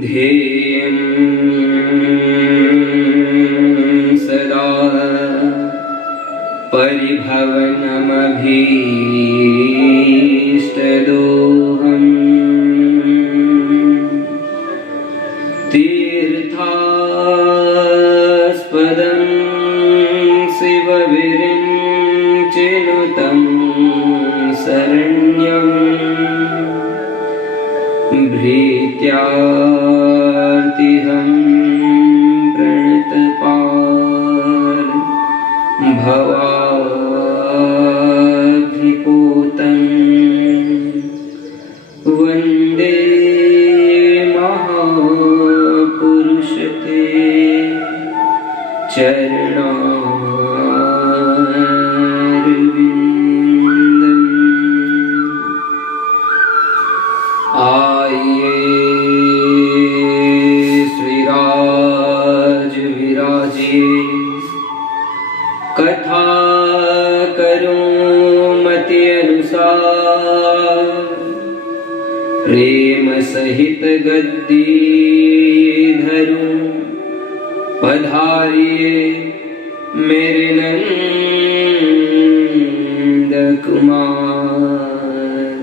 ध्येयं सदा परिभवनमभीष्टदोहम् तीर्थास्पदं शिवविरिञ्चिनुतं शरण्यम् भृत्यार्तिहं प्रणतपार भवाधिपूतं वन्दे महापुरुषते चरणारविन्दम्। आइए श्रीराज विराजिए, कथा करूं मति अनुसार, प्रेम सहित गद्दी धरूं, पधारिए मेरे नंद कुमार।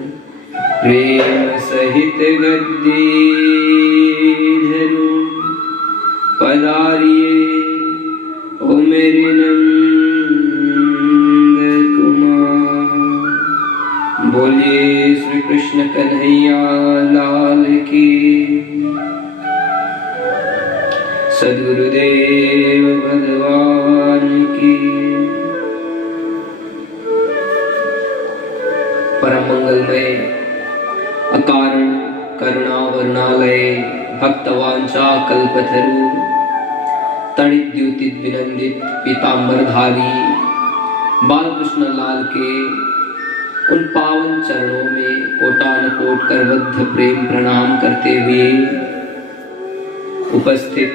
प्रेम सहित गद्दी धरूं, पधारिए ओ मेरे नंद कुमार। बोलिए श्री कृष्ण कन्हैया लाल की, सद्गुरुदेव भगवान की। परम मंगलमय अकारण करुणा वर्णालय भक्तवांछा कल्पतरु तणिद्युतित विनंदित पीतांबरधारी बालकृष्ण लाल के उन पावन चरणों में कोटानुकोट करबद्ध प्रेम प्रणाम करते हुए उपस्थित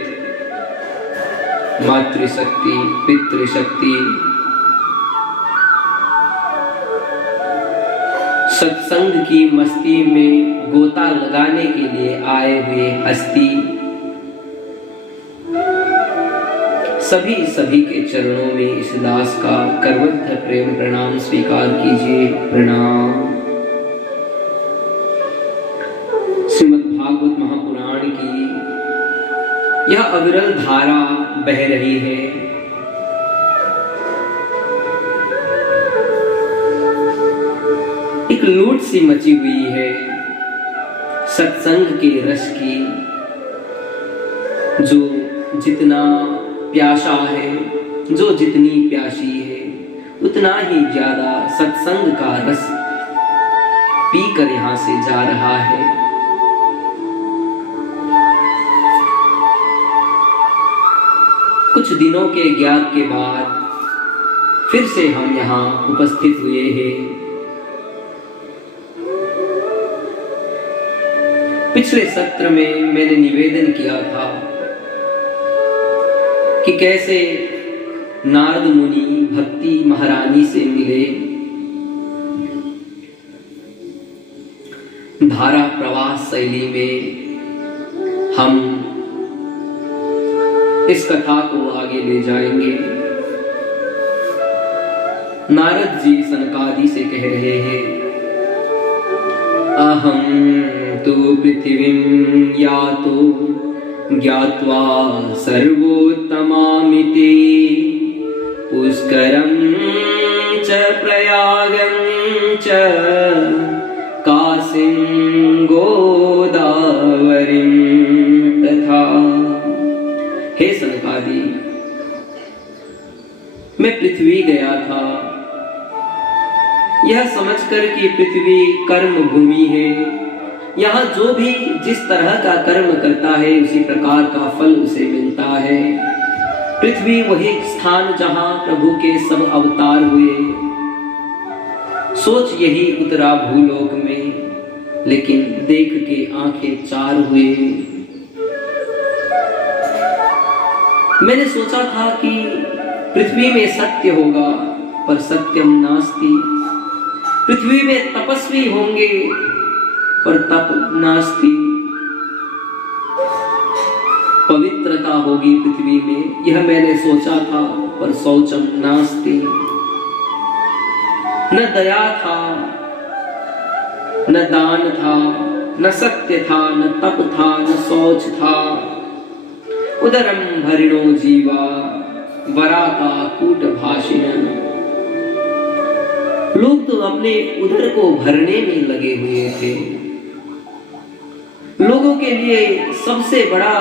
मातृशक्ति पितृशक्ति सत्संग की मस्ती में गोता लगाने के लिए आए हुए हस्ती सभी के चरणों में इस दास का करबद्ध प्रेम प्रणाम स्वीकार कीजिए। प्रणाम। श्रीमद् भागवत महापुराण की यह अविरल धारा बह रही है। एक लूट सी मची हुई है सत्संग के रस की, जो जितना प्यासा है, जो जितनी प्यासी है, उतना ही ज्यादा सत्संग का रस पीकर यहां से जा रहा है। कुछ दिनों के गैप के बाद फिर से हम यहाँ उपस्थित हुए हैं। पिछले सत्र में मैंने निवेदन किया था कि कैसे नारद मुनि भक्ति महारानी से मिले। धारा प्रवाह शैली में हम इस कथा को आगे ले जाएंगे। नारद जी सनकादि से कह रहे हैं, अहम तु पृथिवीं यातो ज्ञात्वा सर्वोत्तमामिति, पुष्करं च प्रयागं च काशीं गोदावरीं तथा। हे सनकादि, मैं पृथ्वी गया था, यह समझकर कि पृथ्वी कर्म भूमि है। यहाँ जो भी जिस तरह का कर्म करता है उसी प्रकार का फल उसे मिलता है। पृथ्वी वही स्थान जहाँ प्रभु के सब अवतार हुए। सोच यही उतरा भूलोक में, लेकिन देख के आंखें चार हुए। मैंने सोचा था कि पृथ्वी में सत्य होगा, पर सत्यम नास्ति। पृथ्वी में तपस्वी होंगे, पर तप नास्ति। होगी पृथ्वी में, यह मैंने सोचा था, पर शौचम नास्ति। न दया था, न दान था, न सत्य था, न तप था, न शौच था। उदरम भरिणो जीवा वरा का कूट भाषिण। लोग तो अपने उदर को भरने में लगे हुए थे। लोगों के लिए सबसे बड़ा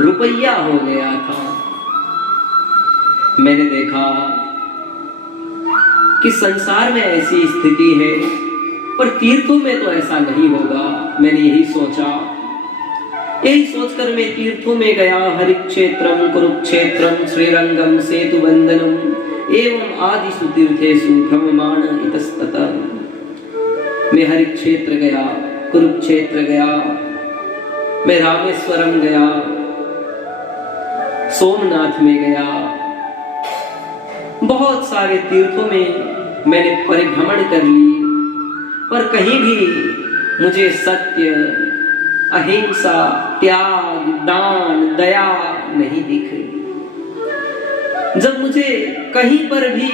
रुपया हो गया था। मैंने देखा कि संसार में ऐसी स्थिति है, पर तीर्थों में तो ऐसा नहीं होगा। मैंने यही सोचा, यही सोचकर मैं तीर्थों में गया। हरिक्षेत्रम कुरुक्षेत्रम श्रीरंगम सेतुबंधनम एवं आदिषु तीर्थेषु भ्रममाण इतस्ततः। मैं हरिक्षेत्र गया, कुरुक्षेत्र गया, मैं रामेश्वरम गया, सोमनाथ में गया, बहुत सारे तीर्थों में मैंने परिभ्रमण कर ली, पर कहीं भी मुझे सत्य, अहिंसा, त्याग, दान, दया नहीं दिखे। जब मुझे कहीं पर भी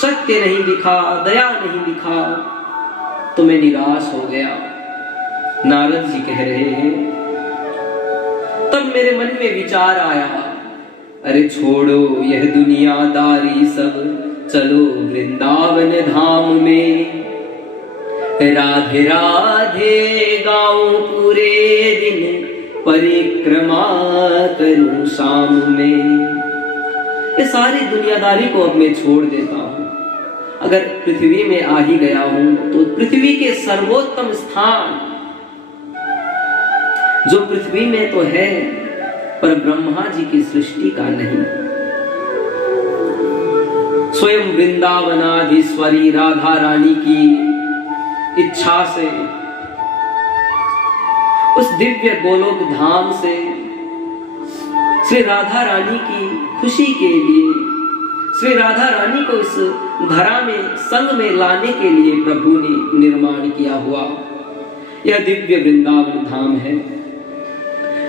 सत्य नहीं दिखा, दया नहीं दिखा, तो मैं निराश हो गया। नारद जी कह रहे हैं, तब मेरे मन में विचार आया, अरे छोड़ो यह दुनियादारी सब, चलो वृंदावन धाम में। राधे राधे गाऊं पूरे दिन, परिक्रमा करूं शाम में। ये सारी दुनियादारी को अब मैं छोड़ देता हूं। अगर पृथ्वी में आ ही गया हूं, तो पृथ्वी के सर्वोत्तम स्थान जो पृथ्वी में तो है, पर ब्रह्मा जी की सृष्टि का नहीं। स्वयं वृंदावनाधीश्वरी राधा रानी की इच्छा से, उस दिव्य गोलोक धाम से श्री राधा रानी की खुशी के लिए, श्री राधा रानी को इस धरा में संग में लाने के लिए प्रभु ने निर्माण किया हुआ यह दिव्य वृंदावन धाम है।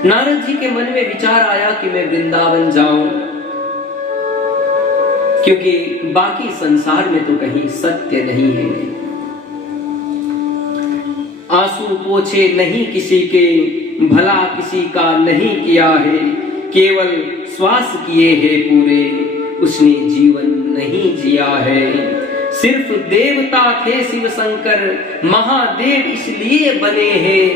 नारद जी के मन में विचार आया कि मैं वृंदावन जाऊं, क्योंकि बाकी संसार में तो कहीं सत्य नहीं है। आंसू पोछे नहीं किसी के, भला किसी का नहीं किया है। केवल श्वास किए हैं पूरे, उसने जीवन नहीं जिया है। सिर्फ देवता थे शिव शंकर, महादेव इसलिए बने हैं।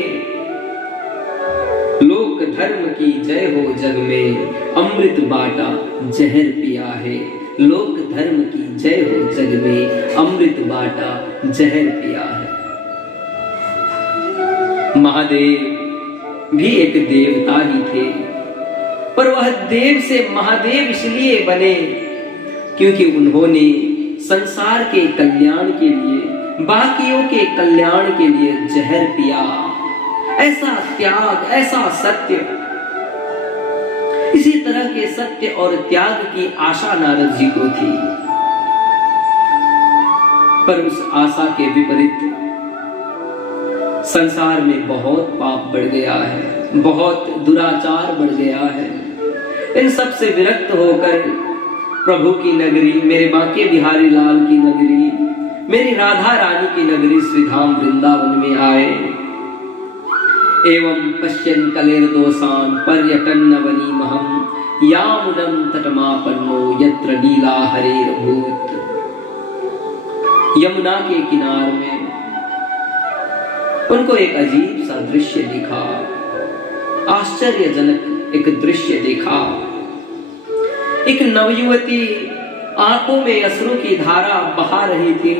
लोक धर्म की जय हो जग में, अमृत बाटा जहर पिया है। लोक धर्म की जय हो जग में, अमृत बाटा जहर पिया है। महादेव भी एक देवता ही थे, पर वह देव से महादेव इसलिए बने क्योंकि उन्होंने संसार के कल्याण के लिए, बाकियों के कल्याण के लिए जहर पिया। ऐसा त्याग, ऐसा सत्य, इसी तरह के सत्य और त्याग की आशा नारद जी को थी, पर उस आशा के विपरीत संसार में बहुत पाप बढ़ गया है, बहुत दुराचार बढ़ गया है। इन सब से विरक्त होकर प्रभु की नगरी, मेरे बांके बिहारी लाल की नगरी, मेरी राधा रानी की नगरी श्रीधाम वृंदावन में आए। एवं पश्यन् कलेर्दोषान् पर्यटन् नवनीमहं, यामुनं तटमापन्नो यत्र लीला हरेरभूत्। यमुना के किनार में उनको एक अजीब सा दृश्य दिखा, आश्चर्यजनक एक दृश्य देखा। एक नवयुवती आंखों में अश्रु की धारा बहा रही थी।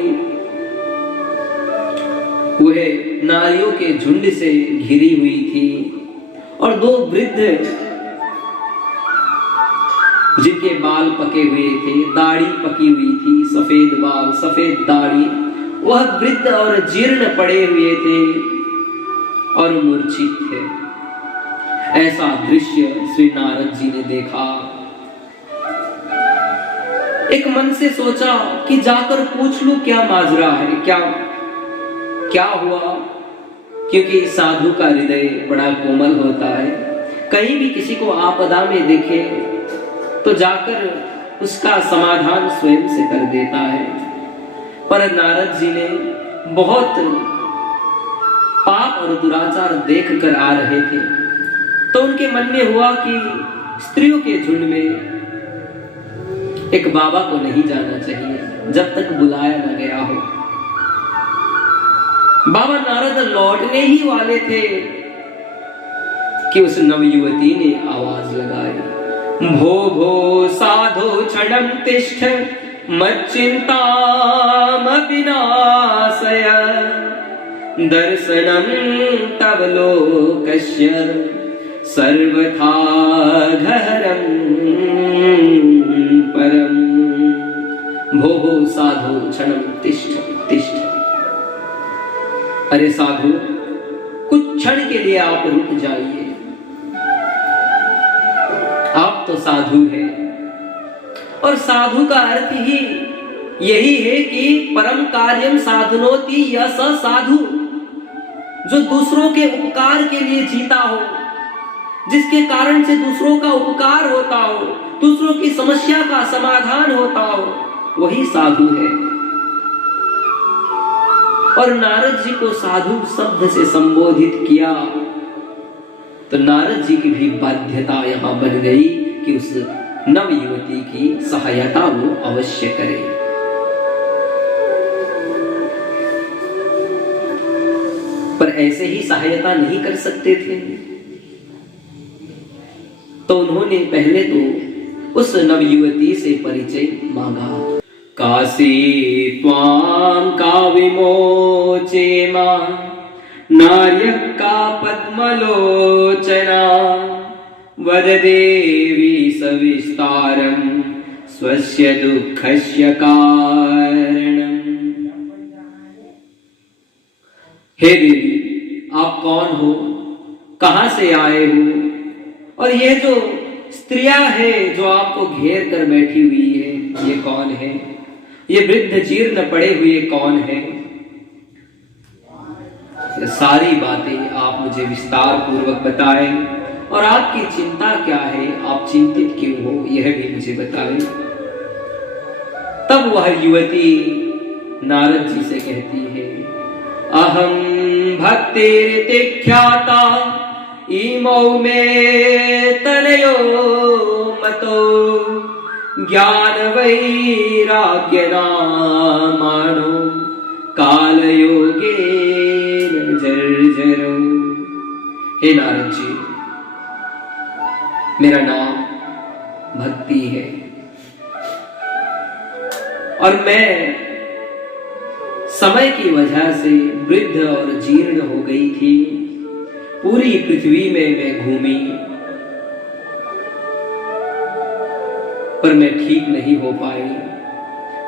वह नारियों के झुंड से घिरी हुई थी और दो वृद्ध जिनके बाल पके हुए थे, दाढ़ी पकी हुई थी, सफेद बाल, सफेद दाढ़ी, वह वृद्ध और जीर्ण पड़े हुए थे और मूर्छित थे। ऐसा दृश्य श्री नारद जी ने देखा। एक मन से सोचा कि जाकर पूछ लूं क्या माजरा है, क्या हुआ, क्योंकि साधु का हृदय बड़ा कोमल होता है। कहीं भी किसी को आपदा में देखे तो जाकर उसका समाधान स्वयं से कर देता है। पर नारद जी ने बहुत पाप और दुराचार देख कर आ रहे थे, तो उनके मन में हुआ कि स्त्रियों के झुंड में एक बाबा को नहीं जाना चाहिए जब तक बुलाया न गया हो। बाबा नारद लौटने ही वाले थे कि उस नवयुवती ने आवाज लगाई, भो भो साधो क्षणं तिष्ठ मच्चिन्तामपि नाशय दर्शनं तव लोकस्य सर्वथा गहरं परम। भो भो साधो क्षणं तिष्ठ तिष्ठ। अरे साधु, कुछ क्षण के लिए आप रुक जाइए। आप तो साधु हैं, और साधु का अर्थ ही यही है कि परम कार्यम साधनोति यस साधु, जो दूसरों के उपकार के लिए जीता हो, जिसके कारण से दूसरों का उपकार होता हो, दूसरों की समस्या का समाधान होता हो, वही साधु है। और नारद जी को साधु शब्द से संबोधित किया तो नारद जी की भी बाध्यता यहां बन गई कि उस नव युवती की सहायता वो अवश्य करे। पर ऐसे ही सहायता नहीं कर सकते थे, तो उन्होंने पहले तो उस नवयुवती से परिचय मांगा। काशी त्वां का विमोचेमा नार्य का पद्मलोचना वद देवी सविस्तारं स्वस्य दुःखस्य कारणम्। हे देवी, आप कौन हो, कहां से आए हो, और ये जो स्त्रियां है जो आपको घेर कर बैठी हुई है, ये कौन है? ये वृद्ध जीर्ण पड़े हुए कौन है? सारी बातें आप मुझे विस्तार पूर्वक बताएं, और आपकी चिंता क्या है, आप चिंतित क्यों हो, यह भी मुझे बताएं। तब वह युवती नारद जी से कहती है, अहम भक्तिरिति ख्याता इमौ मे तनयो मतो ज्ञान वैराग्य नामानो कालयोगे जर्जरो। हे नारद जी, मेरा नाम भक्ति है, और मैं समय की वजह से वृद्ध और जीर्ण हो गई थी। पूरी पृथ्वी में मैं घूमी, पर मैं ठीक नहीं हो पाई।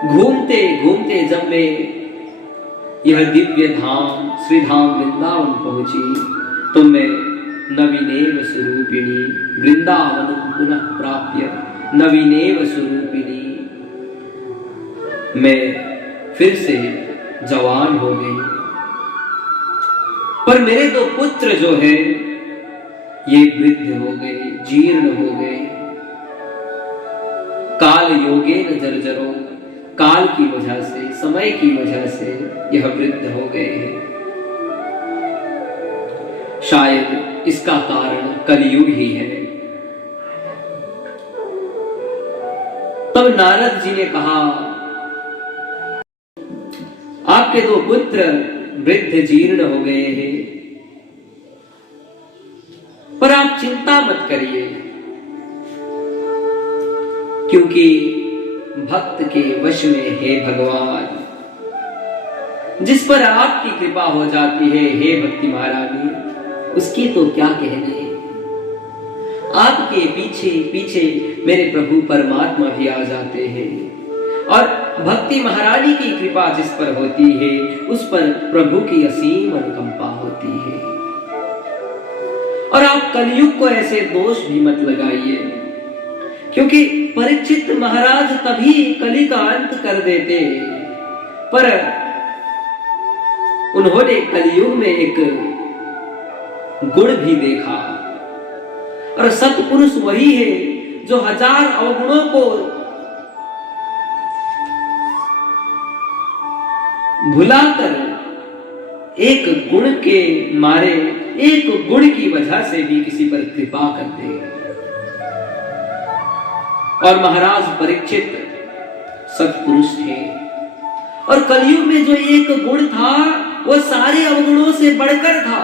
घूमते घूमते जब मैं यह दिव्य धाम श्री धाम वृंदावन पहुंची, तो मैं नवीनेव स्वरूपिणी वृंदावन पुनः प्राप्य नवीनेव स्वरूपिणी, मैं फिर से जवान हो गई। पर मेरे दो पुत्र जो है ये वृद्ध हो गए, जीर्ण हो गए। काल योगे न जर्जरो, काल की वजह से, समय की वजह से यह वृद्ध हो गए हैं। शायद इसका कारण कलयुग ही है। तब नारद जी ने कहा, आपके दो पुत्र वृद्ध जीर्ण हो गए हैं, पर आप चिंता मत करिए, क्योंकि भक्त के वश में है भगवान। जिस पर आपकी कृपा हो जाती है, हे भक्ति महारानी, उसकी तो क्या कहने। आपके पीछे पीछे मेरे प्रभु परमात्मा भी आ जाते हैं, और भक्ति महारानी की कृपा जिस पर होती है, उस पर प्रभु की असीम अनुकंपा होती है। और आप कलयुग को ऐसे दोष भी मत लगाइए, क्योंकि परीक्षित महाराज तभी कली का अंत कर देते, पर उन्होंने कलयुग में एक गुण भी देखा। और सत्पुरुष वही है जो हजार अवगुणों को भुलाकर एक गुण के मारे, एक गुण की वजह से भी किसी पर कृपा कर दे। और महाराज परीक्षित सत्पुरुष थे, और कलयुग में जो एक गुण था वो सारे अवगुणों से बढ़कर था।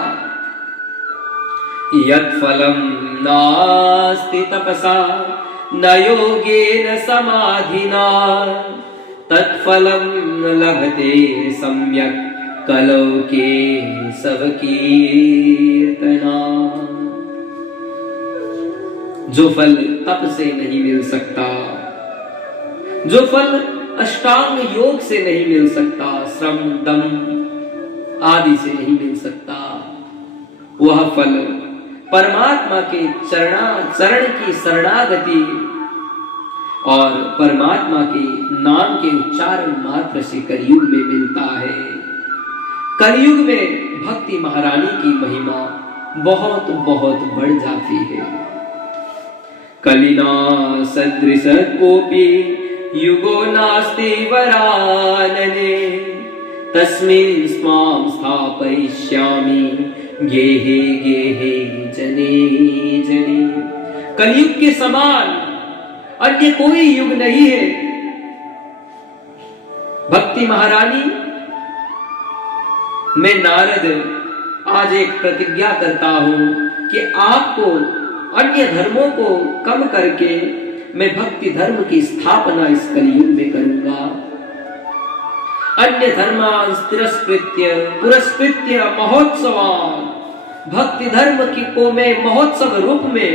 यत् फलम नास्ति तपसा न योगेन समाधिना तत्फलम न लभते सम्यक् कलौ के सब कीर्तना। जो फल तप से नहीं मिल सकता, जो फल अष्टांग योग से नहीं मिल सकता, श्रम दम आदि से नहीं मिल सकता, वह फल परमात्मा के चरण की शरणागति और परमात्मा के नाम के उच्चारण मात्र से कलयुग में मिलता है। कलयुग में भक्ति महारानी की महिमा बहुत बहुत बढ़ जाती है। कलिना सदृश कोपि युगो नास्ति वरानने तस्मिन् स्वां स्थापयिष्यामि गेहे गेहे जने जने। कलयुग के समान अन्य कोई युग नहीं है। भक्ति महारानी मैं नारद आज एक प्रतिज्ञा करता हूं कि आपको अन्य धर्मों को कम करके मैं भक्ति धर्म की स्थापना इस कलयुग में करूंगा। अन्य धर्मान् तिरस्कृत्य पुरस्कृत्य महोत्सवान्, भक्ति धर्म की को मैं महोत्सव रूप में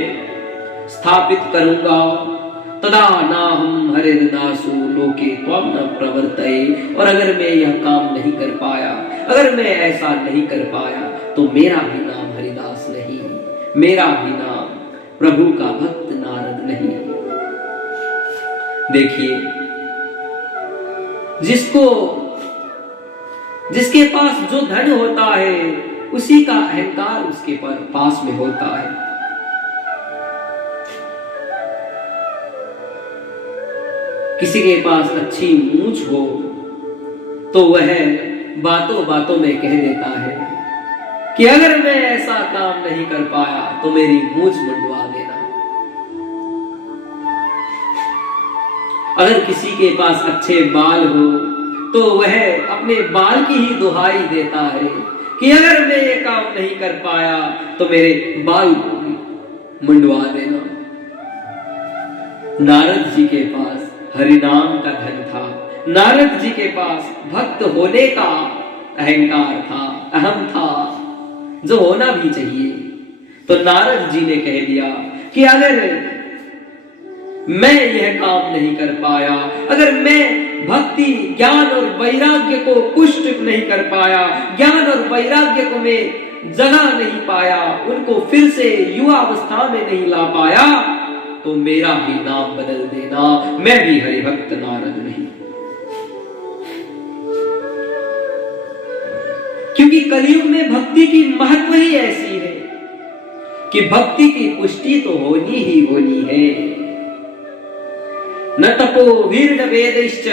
स्थापित करूंगा। तदा नाहं हरिर्दासो लोके त्वं न प्रवर्तये। और अगर मैं यह काम नहीं कर पाया, अगर मैं ऐसा नहीं कर पाया, तो मेरा भी नाम हरिदास नहीं, मेरा भी नाम प्रभु का भक्त नारद नहीं। देखिए, जिसके पास जो धन होता है उसी का अहंकार उसके पास में होता है। किसी के पास अच्छी मूंछ हो तो वह बातों बातों में कह देता है कि अगर मैं ऐसा काम नहीं कर पाया तो मेरी मूंछ मुंडवा देना। अगर किसी के पास अच्छे बाल हो तो वह अपने बाल की ही दुहाई देता है कि अगर मैं ये काम नहीं कर पाया तो मेरे बाल मुंडवा देना। नारद जी के पास हरिनाम का धन था, नारद जी के पास भक्त होने का अहंकार था, अहम था, जो होना भी चाहिए। तो नारद जी ने कह दिया कि अगर मैं यह काम नहीं कर पाया, अगर मैं भक्ति ज्ञान और वैराग्य को पुष्ट नहीं कर पाया, ज्ञान और वैराग्य को मैं जगा नहीं पाया, उनको फिर से युवा अवस्था में नहीं ला पाया, तो मेरा भी नाम बदल देना, मैं भी हरिभक्त नारद नहीं। क्योंकि कलयुग में भक्ति की महत्व ही ऐसी है कि भक्ति की पुष्टि तो होनी ही होनी है। न तपो वीर्ण वेदैश्च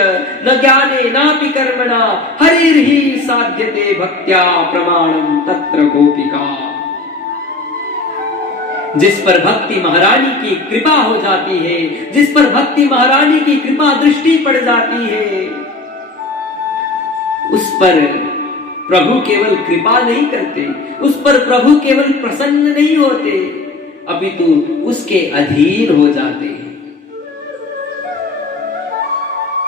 न ज्ञाने नापि कर्मणा हरिर्हि साध्यते भक्त्या प्रमाणम तत्र गोपिका। जिस पर भक्ति महारानी की कृपा हो जाती है, जिस पर भक्ति महारानी की कृपा दृष्टि पड़ जाती है, उस पर प्रभु केवल कृपा नहीं करते, उस पर प्रभु केवल प्रसन्न नहीं होते, अपितु उसके अधीन हो जाते हैं।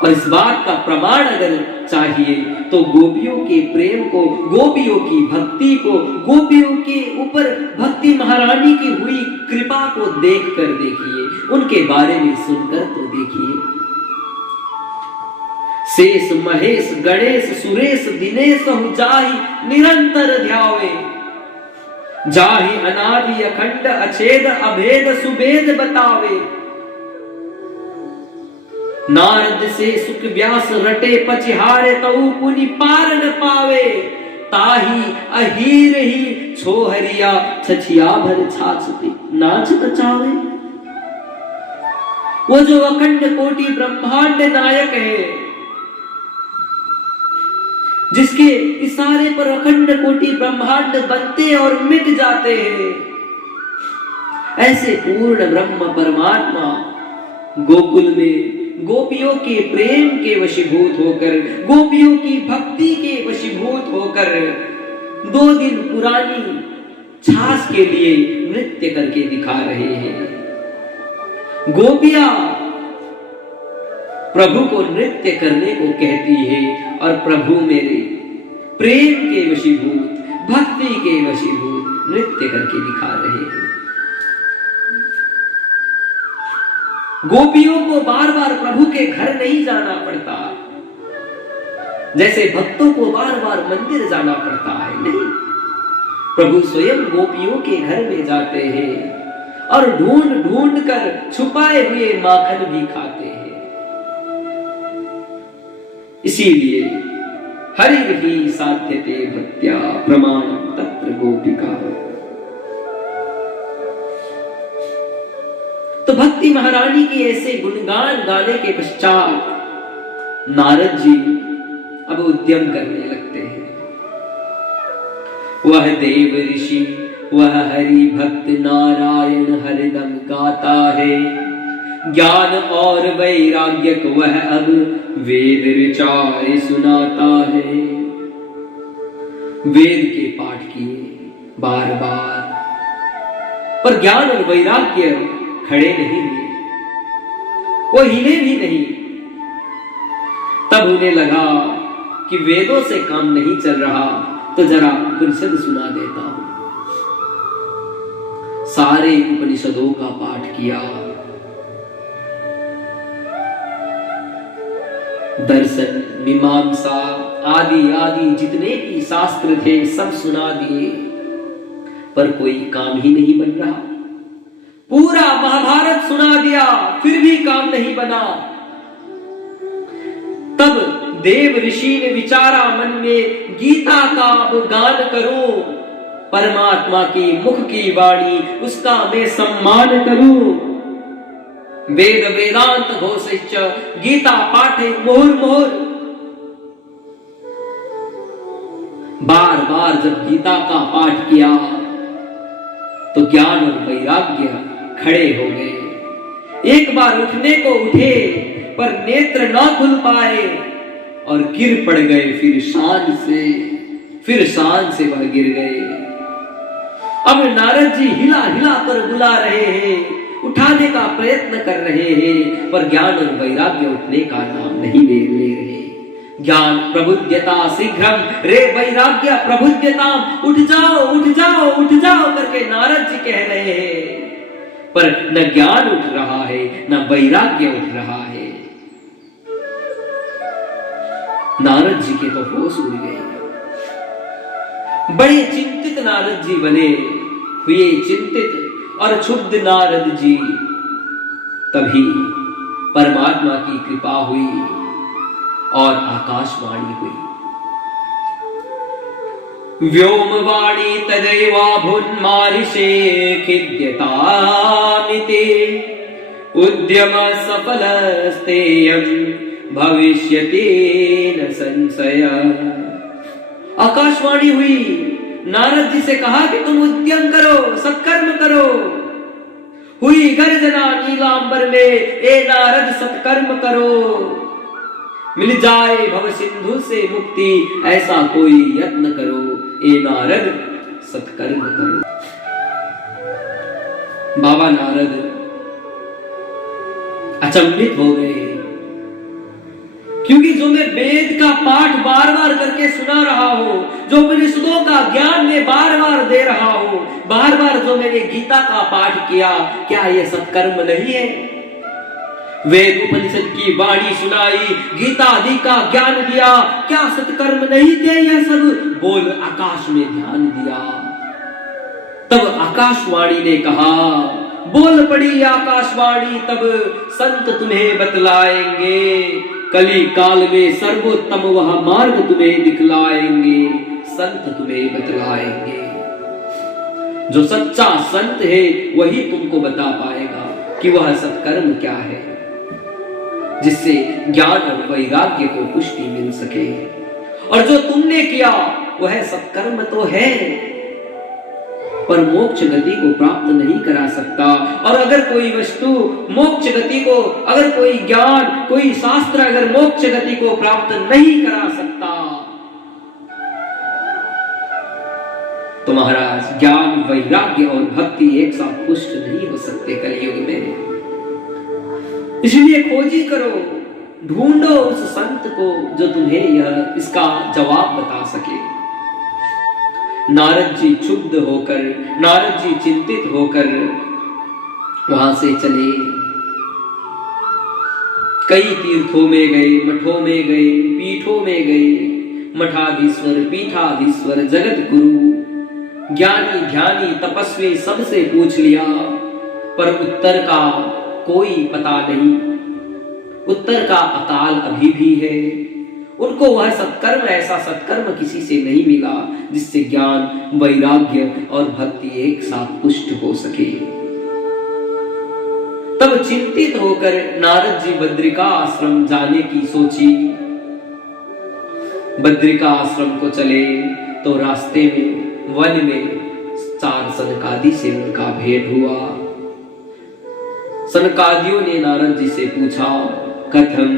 और इस बात का प्रमाण अगर चाहिए तो गोपियों के प्रेम को, गोपियों की भक्ति को, गोपियों के ऊपर भक्ति महारानी की हुई कृपा को देखकर देखिए, उनके बारे में सुनकर तो देखिए। शेष महेश गणेश सुरेश दिनेश जाहि निरंतर ध्यावे, जाहि अनादि अखंड अछेद अभेद सुभेद बतावे। नारद से सुख व्यास रटे पचिहारे तऊ पुनि पार न पावे, ताही अहीर ही छोहरिया छछिया भर छाछते। नाच बचावे। वो जो अखंड कोटि ब्रह्मांड नायक है, जिसके इशारे पर अखंड कोटि ब्रह्मांड बनते और मिट जाते हैं, ऐसे पूर्ण ब्रह्म परमात्मा गोकुल में गोपियों के प्रेम के वशीभूत होकर, गोपियों की भक्ति के वशीभूत होकर 2 दिन पुरानी छाछ के लिए नृत्य करके दिखा रहे हैं। गोपियां प्रभु को नृत्य करने को कहती है और प्रभु मेरे प्रेम के वशीभूत, भक्ति के वशीभूत नृत्य करके दिखा रहे हैं। गोपियों को बार बार प्रभु के घर नहीं जाना पड़ता, जैसे भक्तों को बार बार मंदिर जाना पड़ता है। नहीं, प्रभु स्वयं गोपियों के घर में जाते हैं और ढूंढ ढूंढ कर छुपाए हुए माखन भी खाते हैं। इसीलिए हरिर्हि साध्यते भक्त्या प्रमाणं तत्र गोपिका। तो भक्ति महारानी की ऐसे गुणगान गाने के पश्चात नारद जी अब उद्यम करने लगते हैं। वह देव ऋषि, वह हरि भक्त नारायण हरदम गाता है, ज्ञान और वैराग्य को वह अब वेद ऋचाए सुनाता है। वेद के पाठ किए बार बार, पर ज्ञान और वैराग्य खड़े नहीं हुए, वो हिले भी नहीं। तब उन्हें लगा कि वेदों से काम नहीं चल रहा, तो जरा उपनिषद सुना देता हूं। सारे उपनिषदों का पाठ किया, दर्शन, मीमांसा आदि आदि जितने भी शास्त्र थे सब सुना दिए, पर कोई काम ही नहीं बन रहा। पूरा महाभारत सुना दिया, फिर भी काम नहीं बना। तब देव ऋषि ने विचारा मन में, गीता का अब गान करूं, परमात्मा की मुख की वाणी उसका मैं सम्मान करूं। वेद वेदांत घोषिच गीता पाठे मुहुर मुहुर। बार बार जब गीता का पाठ किया तो ज्ञान और वैराग्य खड़े हो गए। एक बार उठने को उठे पर नेत्र न खुल पाए और गिर पड़ गए। फिर शान से वह गिर गए। अब नारद जी हिला हिला कर बुला रहे हैं, उठाने का प्रयत्न कर रहे हैं, पर ज्ञान और वैराग्य उठने का नाम नहीं ले रहे। ज्ञान प्रबुद्ध्यता शीघ्रम रे वैराग्य प्रबुद्ध्यताम। उठ जाओ उठ जाओ उठ जाओ करके नारद जी कह रहे हैं, पर न ज्ञान उठ रहा है न वैराग्य उठ रहा है। नारद जी के तो होश उड़ गए। बड़े चिंतित नारद जी बने हुए, चिंतित और क्षुब्ध नारद जी। तभी परमात्मा की कृपा हुई और आकाशवाणी हुई। व्योमवाणी तदैवाभून्मारिषे खिद्यतामिते उद्यम सफलस्तेयं भविष्यति न संशय। आकाशवाणी हुई, नारद जी से कहा कि तुम उद्यम करो, सत्कर्म करो। हुई गर्जना नीलांबर में, ए नारद सत्कर्म करो, मिल जाए भव सिंधु से मुक्ति, ऐसा कोई यत्न करो। ए नारद सत्कर्म करो। बाबा नारद अचंभित हो गए, क्योंकि जो मैं वेद का पाठ बार बार करके सुना रहा हूं, जो उपनिषदों का ज्ञान मैं बार बार दे रहा हूं, बार बार जो मैंने गीता का पाठ किया, क्या यह सत्कर्म नहीं है? वेद उपनिषद की वाणी सुनाई, गीता आदि का ज्ञान दिया, क्या सत्कर्म नहीं थे यह सब? बोल आकाश में ध्यान दिया। तब आकाशवाणी ने कहा, बोल पड़ी आकाशवाणी, तब संत तुम्हें बतलाएंगे, कली काल में सर्वोत्तम वह मार्ग तुम्हें दिखलाएंगे, संत तुम्हें बतलाएंगे। जो सच्चा संत है वही तुमको बता पाएगा कि वह सत्कर्म क्या है, जिससे ज्ञान और वैराग्य को पुष्टि मिल सके। और जो तुमने किया वह सत्कर्म तो है, पर मोक्ष गति को प्राप्त नहीं करा सकता। और अगर कोई वस्तु मोक्ष गति को, अगर कोई ज्ञान, कोई शास्त्र अगर मोक्ष गति को प्राप्त नहीं करा सकता, तो महाराज ज्ञान, वैराग्य और भक्ति एक साथ पुष्ट नहीं हो सकते कलयुग में। इसलिए खोजी करो, ढूंढो उस संत को जो तुम्हें यह इसका जवाब बता सके। नारद जी क्षुब्ध होकर, नारद जी चिंतित होकर वहां से चले। कई तीर्थों में गए, मठों में गए, पीठों में गए। मठाधीश्वर, पीठाधीश्वर, जगत गुरु, ज्ञानी, ध्यानी, तपस्वी सबसे पूछ लिया, पर उत्तर का कोई पता नहीं। उत्तर का अकाल अभी भी है। उनको वह सत्कर्म, ऐसा सत्कर्म किसी से नहीं मिला जिससे ज्ञान, वैराग्य और भक्ति एक साथ पुष्ट हो सके। तब चिंतित होकर नारद जी बद्रिका आश्रम जाने की सोची। बद्रिका आश्रम को चले तो रास्ते में, वन में 4 सनकादि से उनका भेंट हुआ। सनकादियों ने नारद जी से पूछा, कथम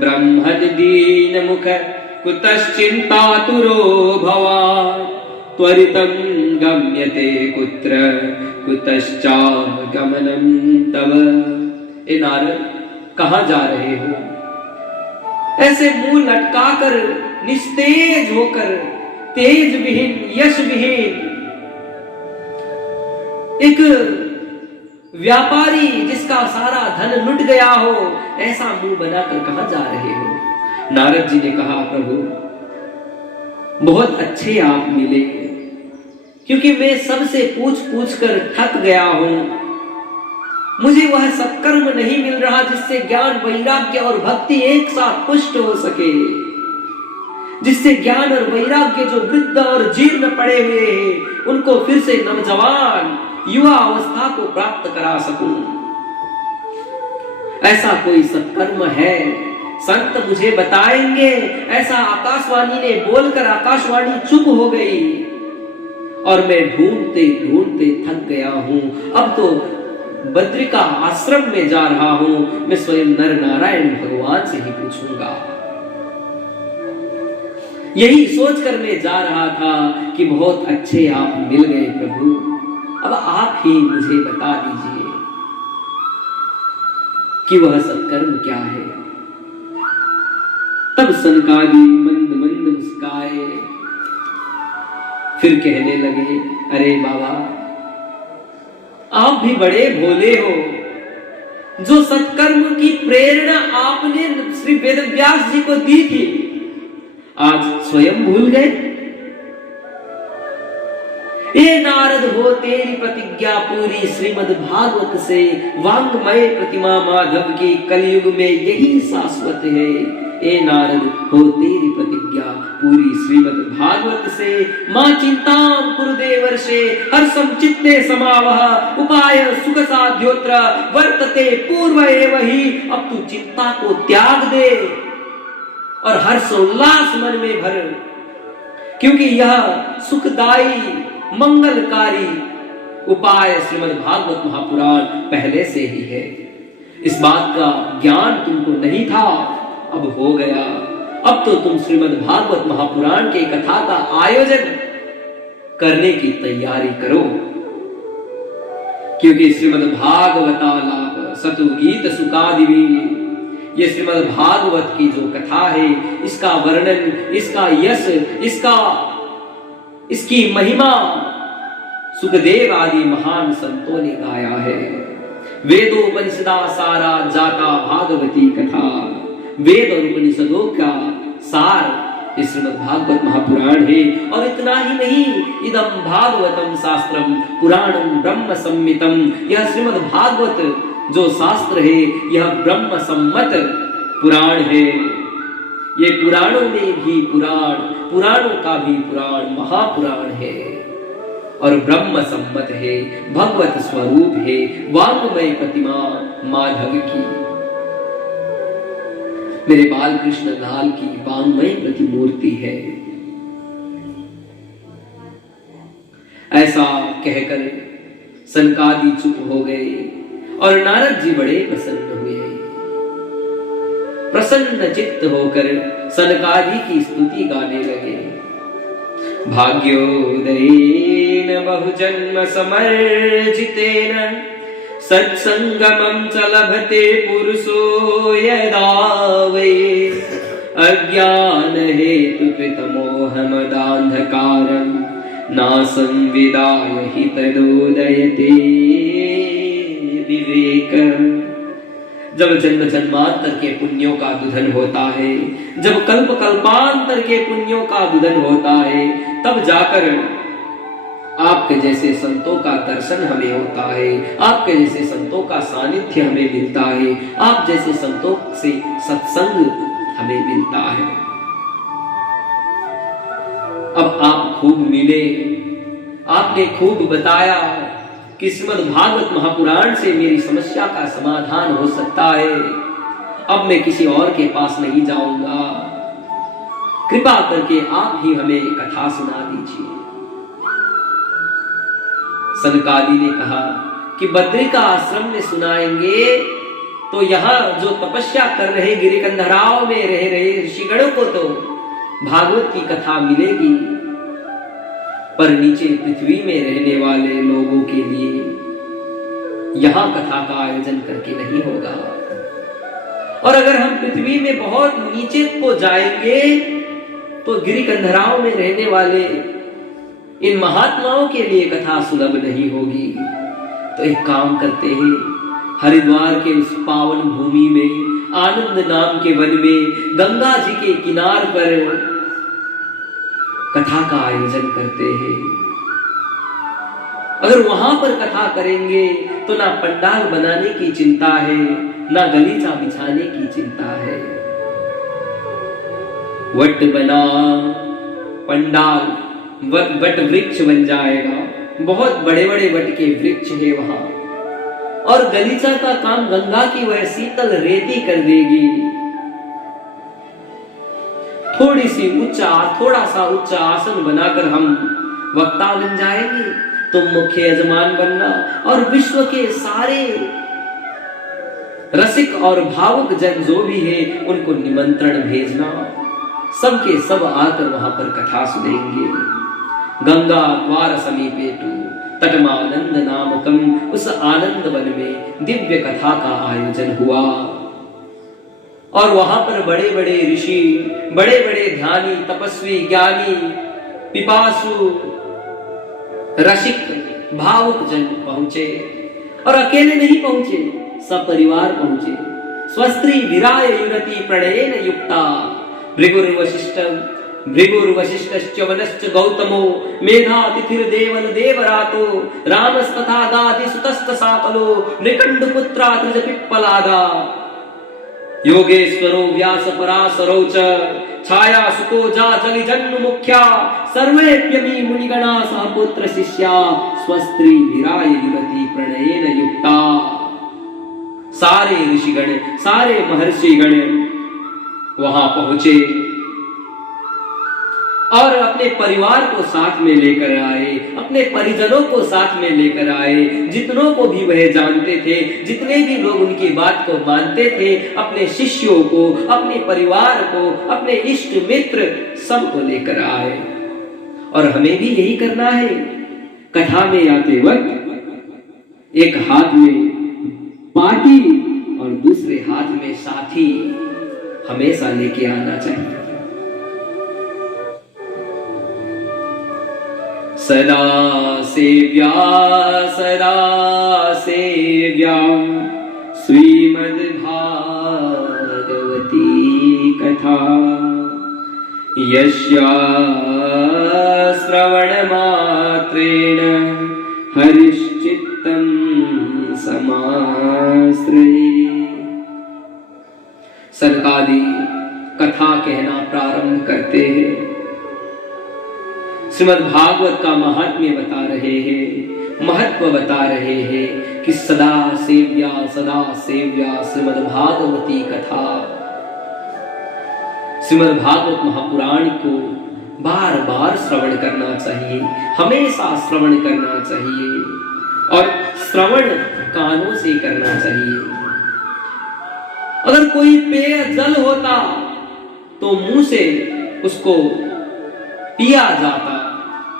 ब्रह्मण दीन मुख कुतश्चिंतातुरो भवान् त्वरितं गम्यते कुत्र कुतश्चागमनं तव। ए नारद, कहां जा रहे हो? ऐसे मुंह लटकाकर, निस्तेज होकर, तेज विहीन, यश विहीन एक व्यापारी जिसका सारा धन लुट गया हो, ऐसा मुंह बनाकर कहां जा रहे हो? नारद जी ने कहा, प्रभु बहुत अच्छे आप मिले, क्योंकि मैं सबसे पूछ पूछ कर थक गया हूं। मुझे वह सत्कर्म नहीं मिल रहा जिससे ज्ञान, वैराग्य और भक्ति एक साथ पुष्ट हो सके, जिससे ज्ञान और वैराग्य जो वृद्ध और जीर्ण पड़े हुए हैं उनको फिर से नौजवान, युवा अवस्था को प्राप्त करा सकूं। ऐसा कोई सत्कर्म है, संत मुझे बताएंगे? ऐसा आकाशवाणी ने बोलकर आकाशवाणी चुप हो गई और मैं ढूंढते ढूंढते थक गया हूं। अब तो बद्रिका आश्रम में जा रहा हूं, मैं स्वयं नर नारायण भगवान से ही पूछूंगा। यही सोचकर मैं जा रहा था कि बहुत अच्छे आप मिल गए प्रभु, अब आप ही मुझे बता दीजिए कि वह सत्कर्म क्या है। तब सनकादि मंद मंद मुस्काए, फिर कहने लगे, अरे बाबा, आप भी बड़े भोले हो। जो सत्कर्म की प्रेरणा आपने श्री वेदव्यास जी को दी थी, आज स्वयं भूल गए। ये नारद हो तेरी प्रतिज्ञा पूरी श्रीमद् भागवत से, वांग्मय प्रतिमा माधव की कलयुग में यही शाश्वत है। ए नारद हो तेरी प्रतिज्ञा पूरी श्रीमद् भागवत से, मां चिंतां कुरुदेवर्षे हर्षं चित्ते समावह उपाय सुख साध्योत्र वर्तते पूर्व एव ही। अब तू चिंता को त्याग दे और हर्षोल्लास मन में भर, क्योंकि यह सुखदायी मंगलकारी उपाय श्रीमद् भागवत महापुराण पहले से ही है। इस बात का ज्ञान तुमको नहीं था, अब हो गया। अब तो तुम श्रीमद् भागवत महापुराण के कथा का आयोजन करने की तैयारी करो, क्योंकि श्रीमद् भागवतालाप सतु गीत सुकादिवी, ये श्रीमद् भागवत की जो कथा है, इसका वर्णन, इसका यश, इसकी महिमा सुखदेव आदि महान संतों ने गाया है। वेदोपनिषदा सारा जाता भागवती कथा, वेद और उपनिषदों का सार इस श्रीमद् भागवत महापुराण है। और इतना ही नहीं, इदम भागवतम शास्त्रम पुराणम ब्रह्म सम्मितम, यह श्रीमद् भागवत जो शास्त्र है यह ब्रह्म सम्मत पुराण है। ये पुराणों में भी पुराण, पुराणों का भी पुराण महापुराण है। और ब्रह्म सम्मत है, भगवत स्वरूप है, वांगमय प्रतिमा माधव की, मेरे बाल कृष्ण लाल की वांगमय प्रतिमूर्ति है। ऐसा कहकर सनकादि चुप हो गए और नारद जी बड़े प्रसन्न हुए। प्रसन्न चित्त होकर सनकादि की स्तुति गाने लगे। भाग्योदयेन बहुजन्म समर्जितेन सत्संगमं च लभते पुरुषो यदा वै अज्ञान हेतु कृतमोहमदान्धकारं नासं विदाय हि तदोदयते विवेक। जब जन्म जन्मांतर के पुण्यों का दुधन होता है, जब कल्प कल्पांतर के पुण्यों का दुधन होता है, तब जाकर आपके जैसे संतों का दर्शन हमें होता है, आपके जैसे संतों का सानिध्य हमें मिलता है, आप जैसे संतों से सत्संग हमें मिलता है। अब आप खूब मिले, आपने खूब बताया कि श्रीमद् भागवत महापुराण से मेरी समस्या का समाधान हो सकता है। अब मैं किसी और के पास नहीं जाऊंगा, कृपा करके आप ही हमें कथा सुना दीजिए। सनकादि ने कहा कि बद्रिका आश्रम में सुनाएंगे तो यहाँ जो तपस्या कर रहे गिरिकंधराओं में रह रहे ऋषिगणों को तो भागवत की कथा मिलेगी, पर नीचे पृथ्वी में रहने वाले लोगों के लिए यहां कथा का आयोजन करके नहीं होगा। और अगर हम पृथ्वी में बहुत नीचे को जाएंगे तो गिरिकंधराओं में रहने वाले इन महात्माओं के लिए कथा सुलभ नहीं होगी। तो एक काम करते हैं, हरिद्वार के उस पावन भूमि में, आनंद नाम के वन में, गंगा जी के किनार पर कथा का आयोजन करते हैं। अगर वहां पर कथा करेंगे तो ना पंडाल बनाने की चिंता है, ना गलीचा बिछाने की चिंता है। वट बना, पंडाल, वट वृक्ष बन जाएगा, बहुत बड़े बड़े वट के वृक्ष है वहां, और गलीचा का काम गंगा की वह शीतल रेती कर देगी। थोड़ा सा ऊंचा आसन बनाकर हम वक्ता बन जाएंगे। तुम मुख्य यजमान बनना और विश्व के सारे रसिक और भावुक जन जो भी है उनको निमंत्रण भेजना, सबके सब आकर वहां पर कथा सुनेंगे। गंगा द्वार समीपेतु तटमानंद नामकम, उस आनंद वन में दिव्य कथा का आयोजन हुआ और वहां पर बड़े बड़े ऋषि, बड़े बड़े ध्यानी, तपस्वी, ज्ञानी, पिपासु, रसिक, भावुक जन पहुंचे। और अकेले नहीं पहुंचे, सपरिवार पहुंचे। स्वस्त्री विराय युरति प्रणयेन युक्ता भृगुर्वशिष्ठश्च वनश्च गौतमो मेधातिथिर्देवल देवरातो रामस्तथा गादिसुतस्त साकलो नृकण्डपुत्रा त्रिजपिप्पलादा योगेश्वरो व्यास पराशरौ च छाया सुको जा जलि जन्म मुख्या सर्वेप्यमी मुनिगणा सहपुत्र शिष्या स्वस्त्री विराय युवती प्रणयेन युक्ता। सारे ऋषिगण, सारे महर्षिगण वहां पहुंचे और अपने परिवार को साथ में लेकर आए, अपने परिजनों को साथ में लेकर आए, जितनों को भी वह जानते थे, जितने भी लोग उनकी बात को मानते थे, अपने शिष्यों को, अपने परिवार को, अपने इष्ट मित्र सबको लेकर आए। और हमें भी यही करना है। कथा में आते वक्त एक हाथ में पार्टी और दूसरे हाथ में साथी हमेशा लेके आना चाहिए। सदा सेव्या श्रीमद्भागवती कथा यस्या श्रवणमात्रेण हरिश्चित्तं समाश्रये। सनकादि कथा कहना प्रारंभ करते हैं। श्रीमद् भागवत का महात्म्य बता रहे हैं, महत्व बता रहे हैं कि सदा सेव्या श्रीमद् भागवती कथा। श्रीमद् भागवत महापुराण को बार बार श्रवण करना चाहिए, हमेशा श्रवण करना चाहिए और श्रवण कानों से करना चाहिए। अगर कोई पेय जल होता तो मुंह से उसको पिया जाता,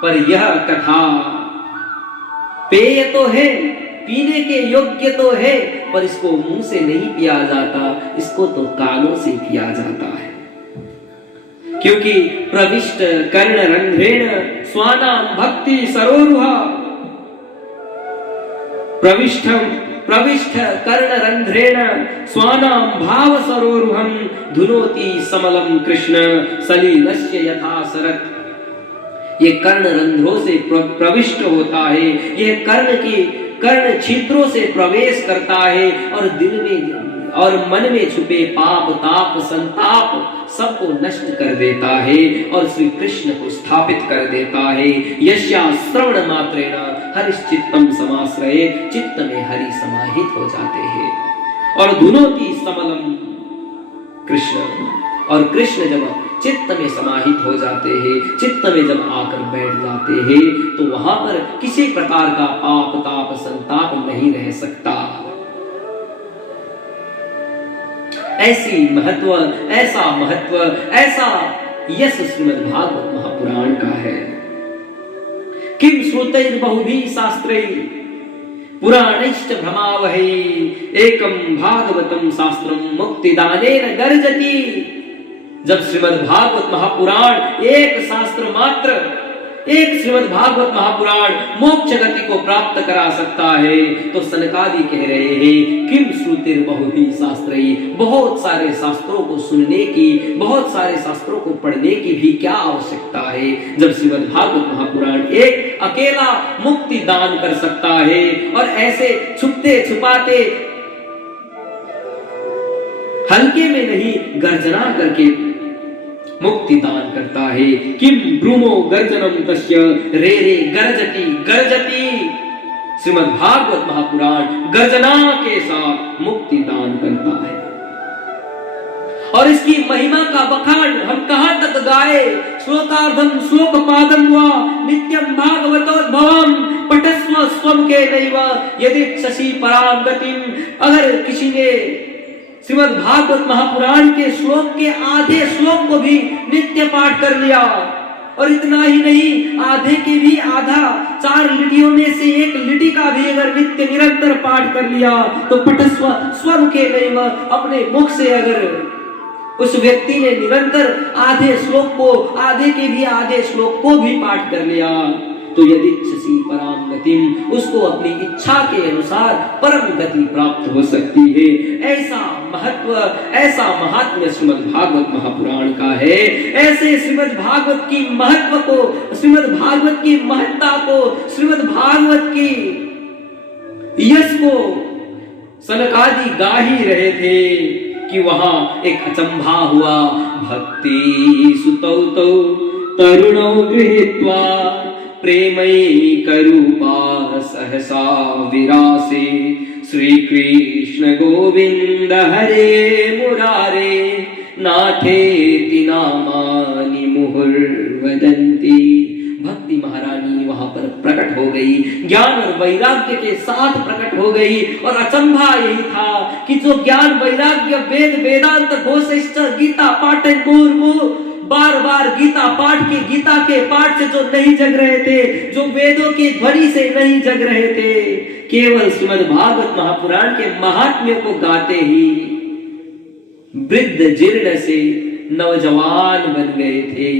पर यह कथा पेय तो है, पीने के योग्य तो है, पर इसको मुंह से नहीं पिया जाता, इसको तो कानों से पिया जाता है। क्योंकि प्रविष्ट कर्ण रंध्रेण स्वानाम भक्ति सरोरुहा, प्रविष्ट कर्ण रंध्रेण स्वानाम भाव सरोरुहम धुनोति समलम कृष्ण सलीलस्य यथा सरत। ये कर्ण रंध्रों से प्रविष्ट होता है, यह कर्ण छिद्रों से प्रवेश करता है और दिल में और मन में छुपे पाप ताप संताप सबको नष्ट कर देता है और श्री कृष्ण को स्थापित कर देता है। यस्या श्रवण मात्रेण हरिश्चित्तम समाश्रये, चित्त में हरि समाहित हो जाते हैं। और धुनोति समलम कृष्ण, और कृष्ण जब चित्त में समाहित हो जाते हैं, चित्त में जब आकर बैठ जाते हैं, तो वहां पर किसी प्रकार का पाप ताप संताप नहीं रह सकता। ऐसा महत्व, ऐसा यश श्रीमद् भागवत महापुराण का है। किम श्रुतैर् बहुभिः शास्त्रैः पुराणैश्च भ्रमावहै, एकम भागवतम शास्त्रम मुक्तिदानेन गर्जति। जब श्रीमद् भागवत महापुराण एक शास्त्र मात्र, एक श्रीमद् भागवत महापुराण मोक्ष गति को प्राप्त करा सकता है, तो सनकादि कह रहे हैं किम श्रुतिर् बहुभिः शास्त्रैः, बहुत सारे शास्त्रों को सुनने की, बहुत सारे शास्त्रों को पढ़ने की भी क्या आवश्यकता है, जब श्रीमद् भागवत महापुराण एक अकेला मुक्ति दान कर सकता है। और ऐसे छुपते छुपाते हल्के में नहीं, गर्जना करके मुक्ति दान करता है। किम ब्रूमो गर्जनम तस्य रे रे गर्जति गर्जति। श्रीमद् भागवत महापुराण गर्जना के साथ मुक्ति दान करता है। और इसकी महिमा का बखान हम कहां तक गाए। श्लोकार्धम श्लोक पादम वा नित्यम भागवतोद्भवम पठस्व स्वम के नैव यदि शशि पराम गतिम। अगर किसी ने श्रीमद् भागवत महापुराण के श्लोक के आधे श्लोक को भी नित्य पाठ कर लिया, और इतना ही नहीं, आधे के भी आधा, 4 लिटियों में से 1 लिटि का भी अगर नित्य निरंतर पाठ कर लिया, तो पठस्व स्वम के नैव, अपने मुख से अगर उस व्यक्ति ने निरंतर आधे श्लोक को, आधे के भी आधे श्लोक को भी पाठ कर लिया, तो यदि शशि पराम गतिम, उसको अपनी इच्छा के अनुसार परम गति प्राप्त हो सकती है। ऐसा महत्व, ऐसा महात्म्य श्रीमद् भागवत महापुराण का है। ऐसे श्रीमद् भागवत की महत्व को, श्रीमद् भागवत की महत्ता को, श्रीमद् भागवत की यश को सनकादि गा ही रहे थे कि वहां एक अचंभा हुआ। भक्ति सुतौ तौ तरुणौ गृहीत्वा प्रेमैकरूपा सहसा विरासे। श्री कृष्ण गोविंद हरे मुरारे नाथेति नामानि मुहुर्वदन्ति। भक्ति महारानी वहां पर प्रकट हो गई, ज्ञान और वैराग्य के साथ प्रकट हो गई। और अचंभा यही था कि जो ज्ञान वैराग्य वेद वेदांत घोषिष्ठ गीता पाठन मुहुर्मुहु बार बार गीता के पाठ से जो नहीं जग रहे थे, जो वेदों की ध्वनि से नहीं जग रहे थे, केवल श्रीमद् भागवत महापुराण के महात्म्य को गाते ही वृद्ध जीर्ण से नौजवान बन गए थे,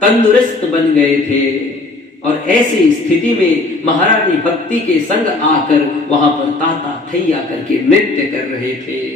तंदुरुस्त बन गए थे। और ऐसी स्थिति में महारानी भक्ति के संग आकर वहां पर ताता थैया करके नृत्य कर रहे थे।